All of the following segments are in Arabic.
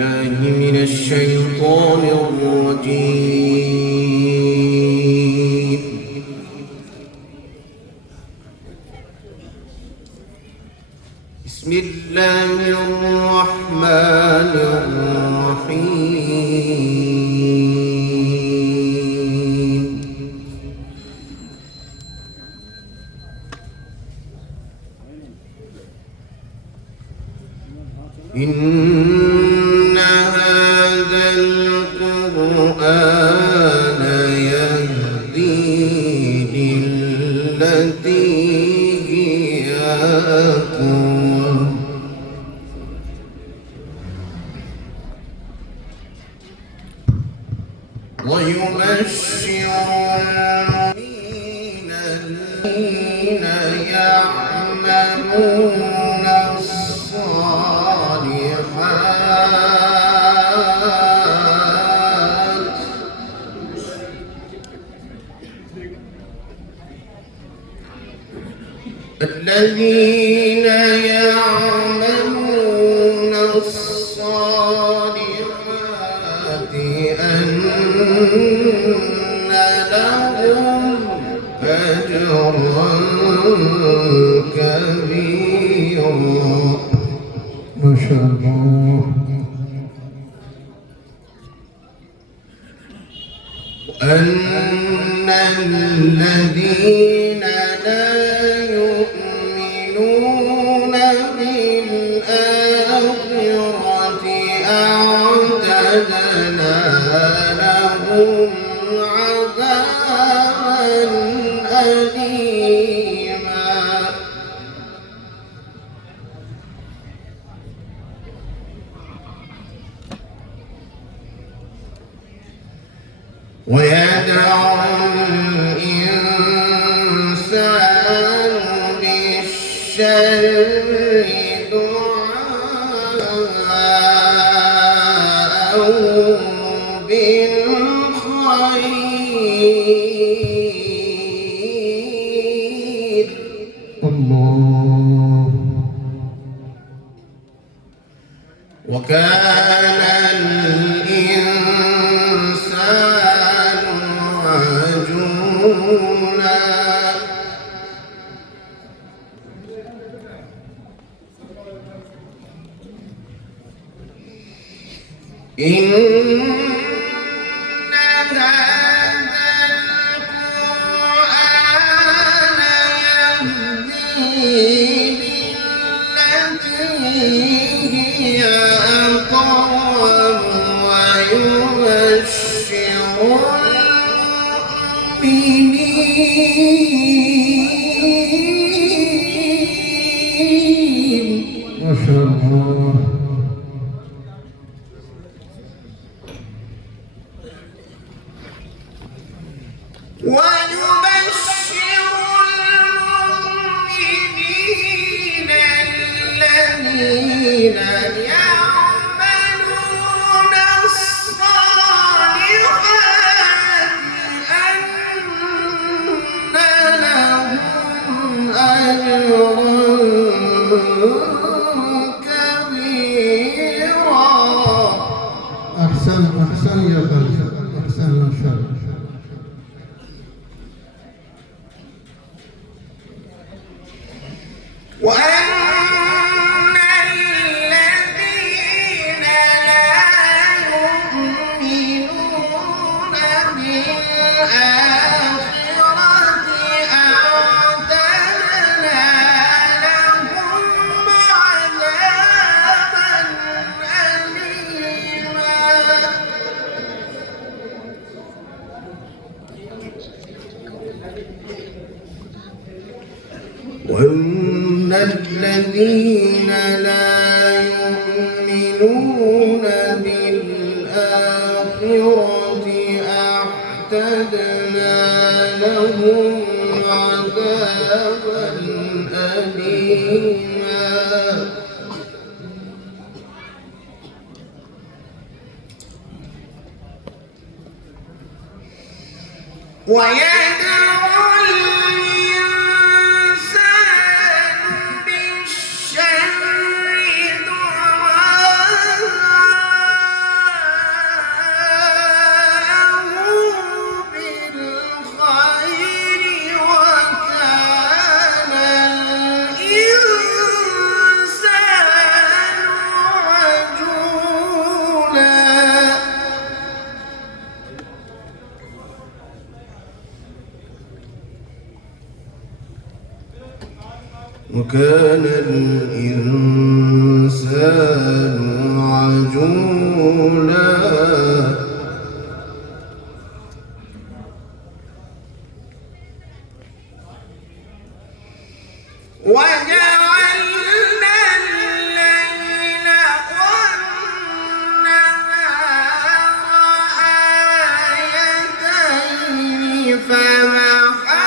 الله من الشيطان الرجيم. بسم الله الرحمن الرحيم. إن هذا القرآن يهدي للتي هي أقوم ويبشر المؤمنين الذين يعملون الصالحات الذين يعملون الصالحات أن لهم أجرا كبيرا. ما شاء الله. وأن الذين لا يؤمنون بالآخرة أعتدنا لهم عذابا أليما. ويدعو الإنسان بالشر دعاءه بالخير. الله. وكان الإنسان عجولا. إن هذا القرآن يهدي للتي هي أقوم ويبشر المؤمنين. ما شاء الله. ويبشر المؤمنين الذين يعملون الصالحات أن لهم أجرا كبيرا. أحسن يا خالد، أحسن ما شاء الله. وأن الذين لا يؤمنون بالآخرة أعتدنا لهم عذابا أليما. وأن الذين لا يؤمنون بالآخرة أعتدنا لهم عذابا أليما. ويدعو الإنسان بالشر دعاءه وكان الإنسان عجولا وجعلنا الليل والنهار آيتين فمحونا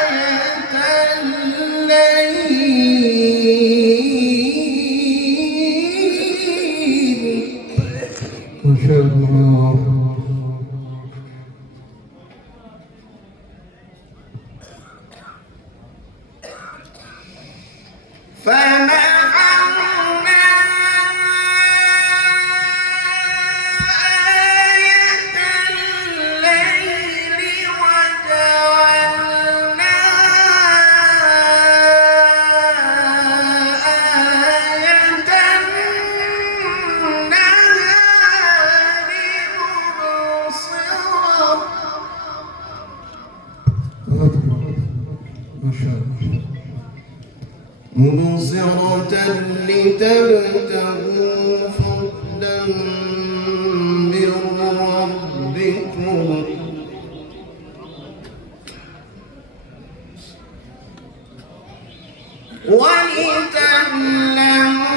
آية الليل ما شاء الله. فمحونا آية الليل وجعلنا آية النهار مبصرة لتبتغوا فضلا من ربكم ولتعلموا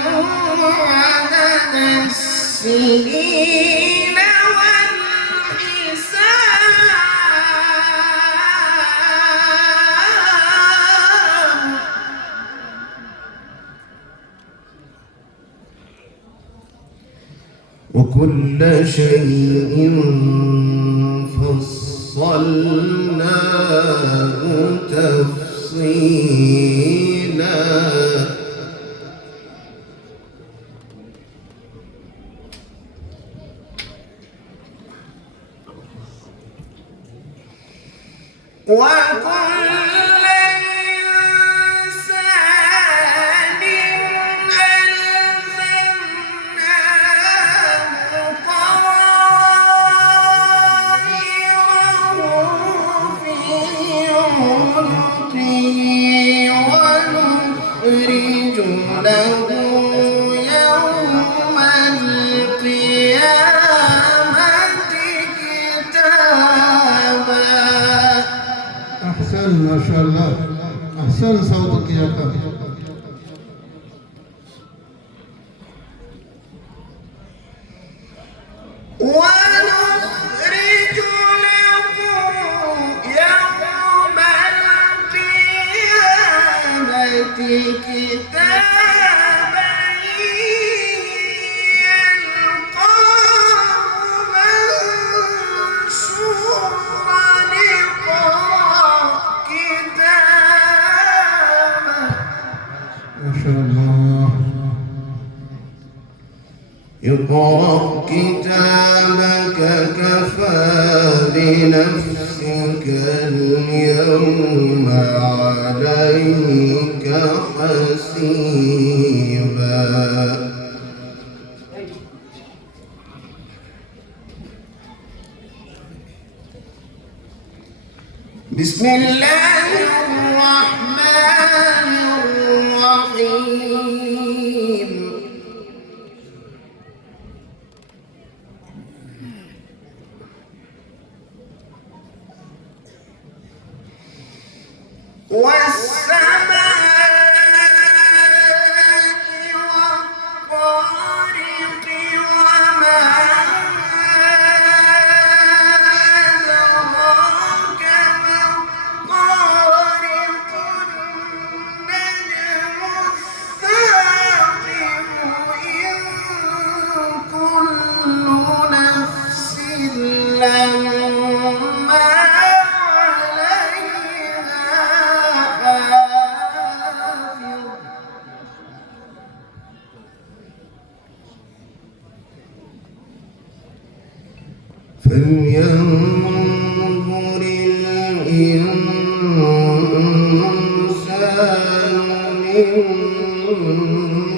عدد السنين والحساب وكل شيء فصلناه تفصيلا وكل إنسان ألزمناه طائره في عنقه ونخرج له يوم القيامة كتابا. أحسن ما شاء الله. أحسن صوتك يا قارئ. ونخرج له يوم القيامة كتابا يلقاه منشورا اقرأ كتابه. ما شاء الله. اقرأ كتابك كفى بنفسك اليوم عليك حسيبا. بسم الله الرحمن الرحيم. والسماء والطارق وما أدراك ما الطارق النجم الثاقب إن كل نفس لما فلينظر الإنسان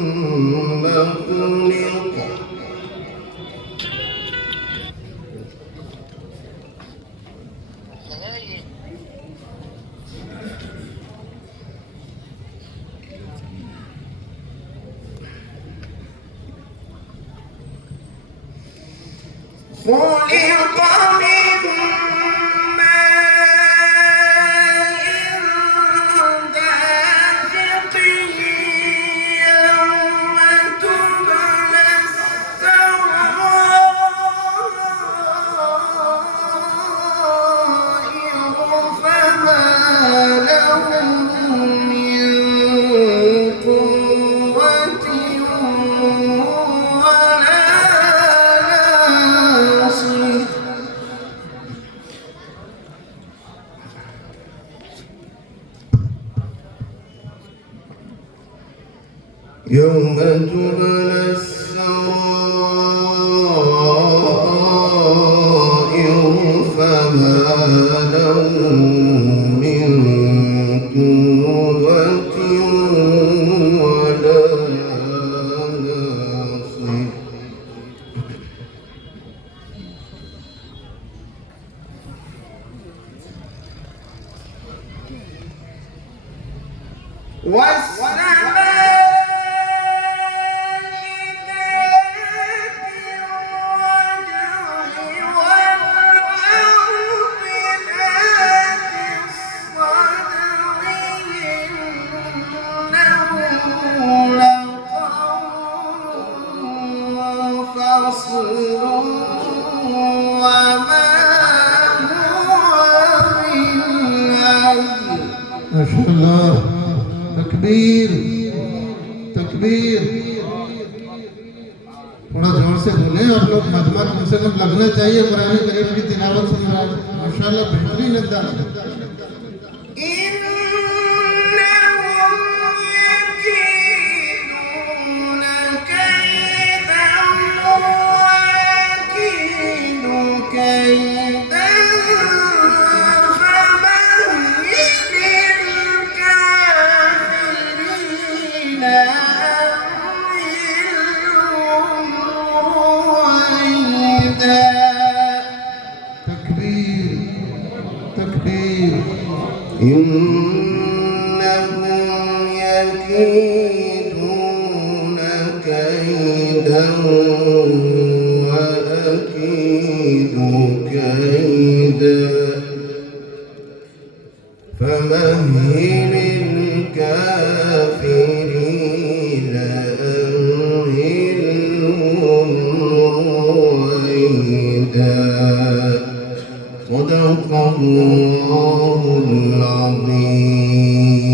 مما خلق. خلق من ماء دافق يوم تبلى السرائر فما له من قوة ولا ناصر يوم تبلى السرائر فما له من قوة ولا ناصر माशाअल्लाह तकबीर तकबीर थोड़ा जोर से बोले आप लोग मजमा कम से कम लगना चाहिए कुरान करीम की तिलावत सुन रहा है माशाअल्लाह बेहतरीन अंदाज إنهم يكيدون كيدا وأكيد كيدا فمهل الكافرين أمهلهم رويدا صدق الله العظيم